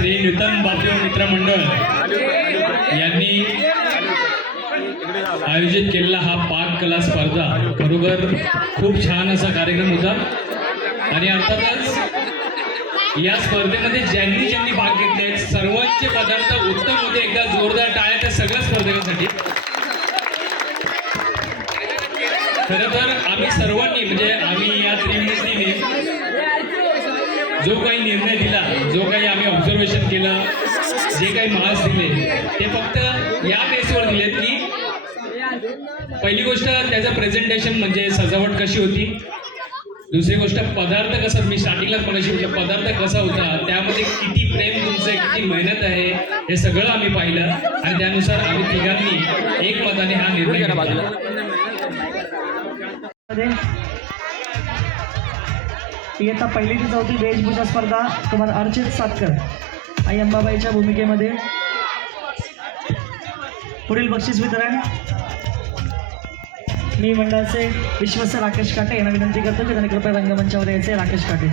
श्री नूतन बापू मित्रमंडळ यांनी आयोजित केलेला हा पाक कला स्पर्धा बरोबर खूप छान असा कार्यक्रम होता। आणि अर्थातच या स्पर्धेमध्ये ज्यांनी ज्यांनी भाग घेतले सर्वांचे पदार्थ उत्तम होते। एकदा जोरदार टाळ्या त्या सगळ्या स्पर्धकांसाठी। खरं तर आम्ही सर्वांनी म्हणजे आम्ही या त्रिमूर्तीने जो काही निर्णय दिला, जो काही आम्ही ऑब्झर्वेशन केलं, जे काही मार्क्स दिले ते फक्त या बेसवर दिलेत की पहिली गोष्ट त्याचं प्रेझेंटेशन म्हणजे सजावट कशी होती, दुसरी गोष्ट पदार्थ कसा, मी स्टार्टिंगलाच मगाशी म्हटलं पदार्थ कसा होता, त्यामध्ये किती प्रेम तुमचं, किती मेहनत आहे, हे सगळं आम्ही पाहिलं आणि त्यानुसार आम्ही तिघांनी एकमताने हा निर्णय घेतला। इयत्ता पहिली ते चौथी वेशभूषा स्पर्धा तुम्हाला अर्चित सातकर आई अंबाबाईच्या भूमिकेमध्ये पुढील बक्षीस वितरण मी मंडळाचे विश्वस्त राकेश काटे यांना विनंती करतो की त्यांनी कृपया रंगमंचावर यायचे। राकेश काटे।